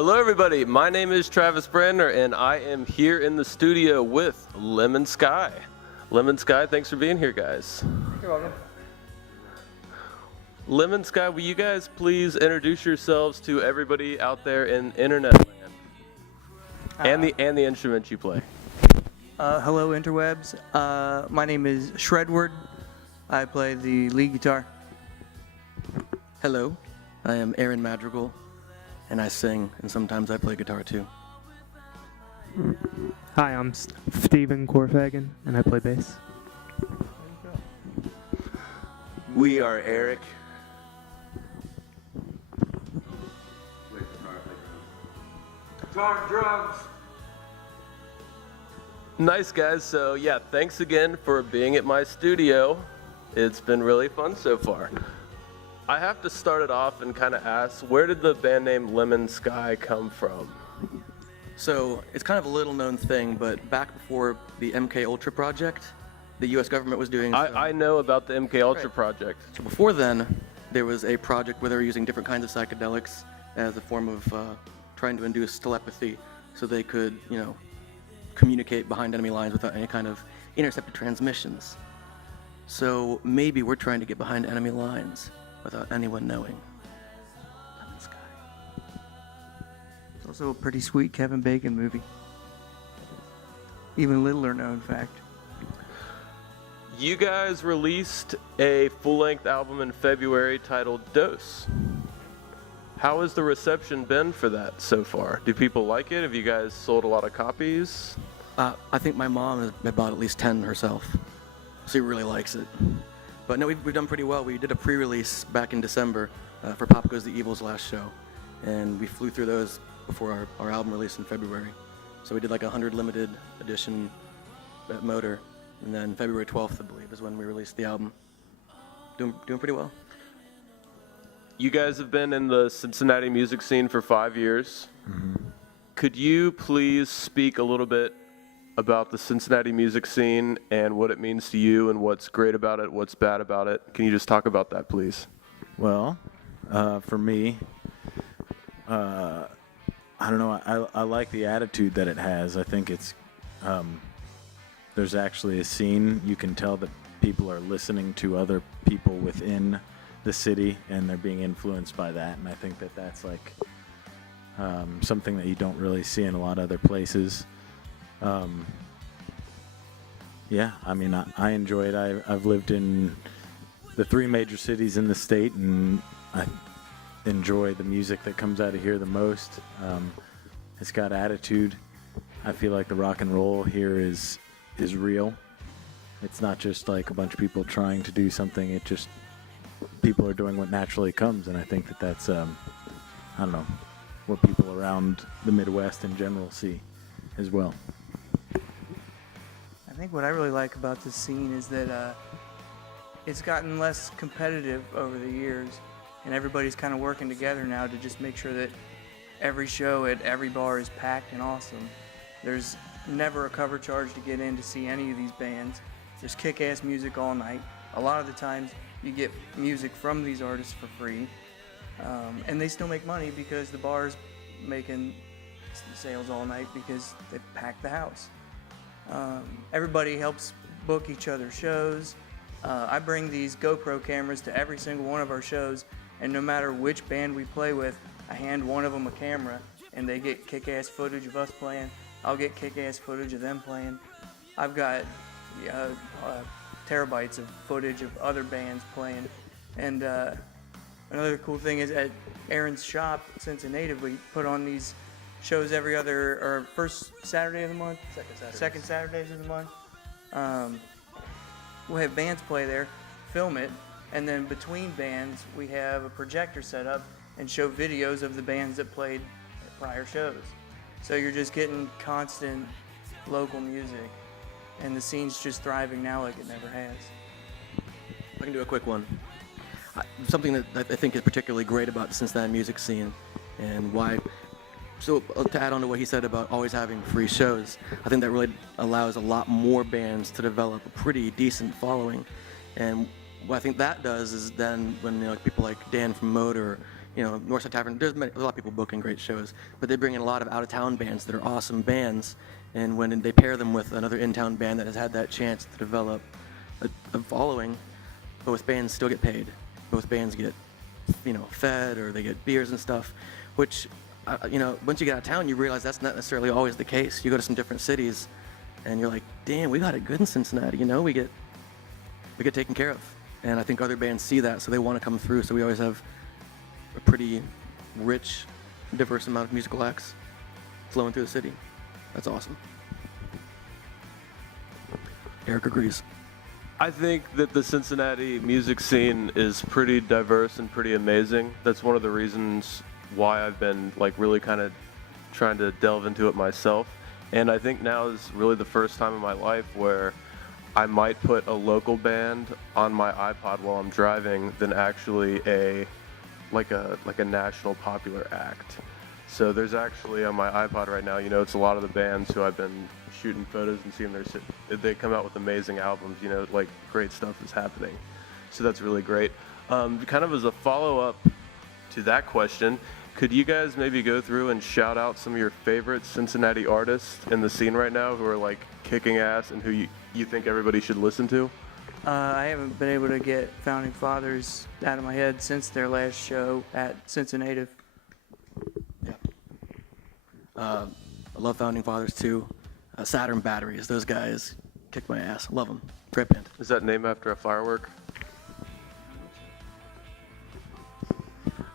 Hello, everybody. My name is Travis Brandner, and I am here in the studio with Lemon Sky. Lemon Sky, thanks for being here, guys. You're welcome. Lemon Sky, will you guys please introduce yourselves to everybody out there in internet land and the instruments you play? Hello, interwebs. My name is Shredward. I play the lead guitar. Hello, I am Aaron Madrigal, and I sing, and sometimes I play guitar too. Hi, I'm Steven Corfagan, and I play bass. We are Eric. Guitar and drums. Nice, guys. So, yeah, thanks again for being at my studio. It's been really fun so far. I have to start it off and kind of ask, where did the band name Lemon Sky come from? So it's kind of a little known thing, but back before the MK Ultra project, the U.S. government was doing. I know about the MK Ultra Right. project. So before then, there was a project where they were using different kinds of psychedelics as a form of trying to induce telepathy, so they could, communicate behind enemy lines without any kind of intercepted transmissions. So maybe we're trying to get behind enemy lines without anyone knowing. Lemon Sky. It's also a pretty sweet Kevin Bacon movie. Even littler known fact. You guys released a full-length album in February titled Dose. How has the reception been for that so far? Do people like it? Have you guys sold a lot of copies? I think my mom has bought at least 10 herself. She really likes it. But no, we've done pretty well. We did a pre-release back in December for Pop Goes the Evil's last show. And we flew through those before our album release in February. So we did like 100 limited edition at Motor. And then February 12th, I believe, is when we released the album. Doing pretty well. You guys have been in the Cincinnati music scene for 5 years. Mm-hmm. Could you please speak a little bit about the Cincinnati music scene and what it means to you and what's great about it, what's bad about it? Can you just talk about that, please? Well, for me, I don't know. I like the attitude that it has. I think it's there's actually a scene. You can tell that people are listening to other people within the city, and they're being influenced by that. And I think that that's like something that you don't really see in a lot of other places. Yeah, I mean, I enjoy it. I've lived in the 3 major cities in the state, and I enjoy the music that comes out of here the most. It's got attitude. I feel like the rock and roll here is real. It's not just like a bunch of people trying to do something. It just, people are doing what naturally comes, and I think that that's, I don't know, what people around the Midwest in general see as well. I think what I really like about this scene is that it's gotten less competitive over the years, and everybody's kind of working together now to just make sure that every show at every bar is packed and awesome. There's never a cover charge to get in to see any of these bands. There's kick-ass music all night. A lot of the times you get music from these artists for free, and they still make money because the bar's making sales all night because they pack the house. Everybody helps book each other's shows. I bring these GoPro cameras to every single one of our shows, and no matter which band we play with, I hand one of them a camera, and they get kick-ass footage of us playing. I'll get kick-ass footage of them playing. I've got terabytes of footage of other bands playing. And another cool thing is at Aaron's shop, Cincinnati, we put on these shows every other, or first Saturday of the month? Second Saturdays of the month. We'll have bands play there, film it, and then between bands, we have a projector set up and show videos of the bands that played at prior shows. So you're just getting constant local music, and the scene's just thriving now like it never has. I can do a quick one. Something that I think is particularly great about the Cincinnati music scene, and why. So to add on to what he said about always having free shows, I think that really allows a lot more bands to develop a pretty decent following. And what I think that does is then when people like Dan from Motor, Northside Tavern. There's a lot of people booking great shows, but they bring in a lot of out-of-town bands that are awesome bands, and when they pair them with another in-town band that has had that chance to develop a following, both bands still get paid. Both bands get, fed, or they get beers and stuff, which, once you get out of town, you realize that's not necessarily always the case. You go to some different cities, and you're like, damn, we got it good in Cincinnati. We get taken care of, and I think other bands see that, so they want to come through. So we always have a pretty rich, diverse amount of musical acts flowing through the city. That's awesome. Eric agrees. I think that the Cincinnati music scene is pretty diverse and pretty amazing. That's one of the reasons why I've been really kind of trying to delve into it myself. And I think now is really the first time in my life where I might put a local band on my iPod while I'm driving than actually a national popular act. So there's actually on my iPod right now, it's a lot of the bands who I've been shooting photos and seeing they come out with amazing albums, great stuff is happening. So that's really great. Kind of as a follow-up to that question, could you guys maybe go through and shout out some of your favorite Cincinnati artists in the scene right now who are kicking ass and who you think everybody should listen to? I haven't been able to get Founding Fathers out of my head since their last show at Cincinnati. Yeah. I love Founding Fathers too. Saturn Batteries, those guys kick my ass. Love them. Great band. Is that named after a firework?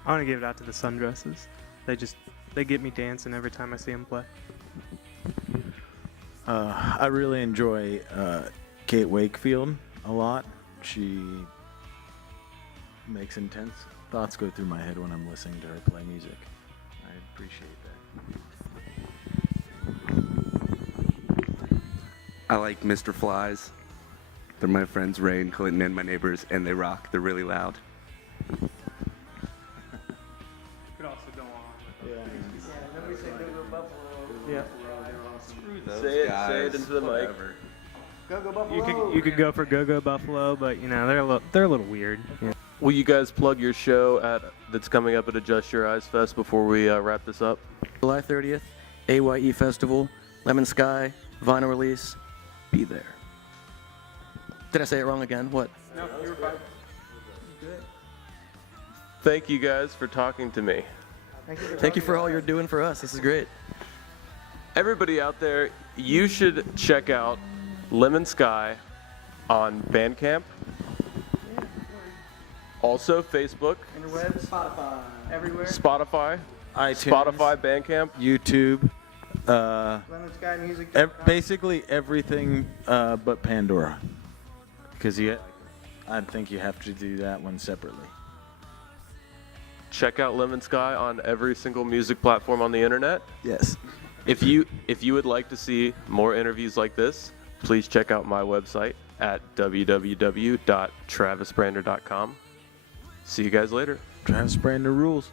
I want to give it out to the Sundresses. They get me dancing every time I see them play. I really enjoy Kate Wakefield a lot. She makes intense thoughts go through my head when I'm listening to her play music. I appreciate that. I like Mr. Flies. They're my friends Ray and Clinton and my neighbors, and they rock. They're really loud. Could also go on Say it into the mic. You could go for Go Go Buffalo, but they're a little weird. Yeah. Will you guys plug your show that's coming up at Adjust Your Eyes Fest before we wrap this up? July 30th, AYE Festival, Lemon Sky, vinyl release. Be there. Did I say it wrong again? What? No, you were fine. Thank you guys for talking to me. Thank you for all you're doing for us. This is great. Everybody out there, you should check out Lemon Sky on Bandcamp. Also Facebook, Interwebs, Spotify, everywhere. Spotify, iTunes, Spotify, Bandcamp. YouTube, Lemon Sky Music. basically everything but Pandora. Because I think you have to do that one separately. Check out Lemon Sky on every single music platform on the internet. Yes. If you would like to see more interviews like this, please check out my website at www.travisbrander.com. See you guys later. Travis Brander rules.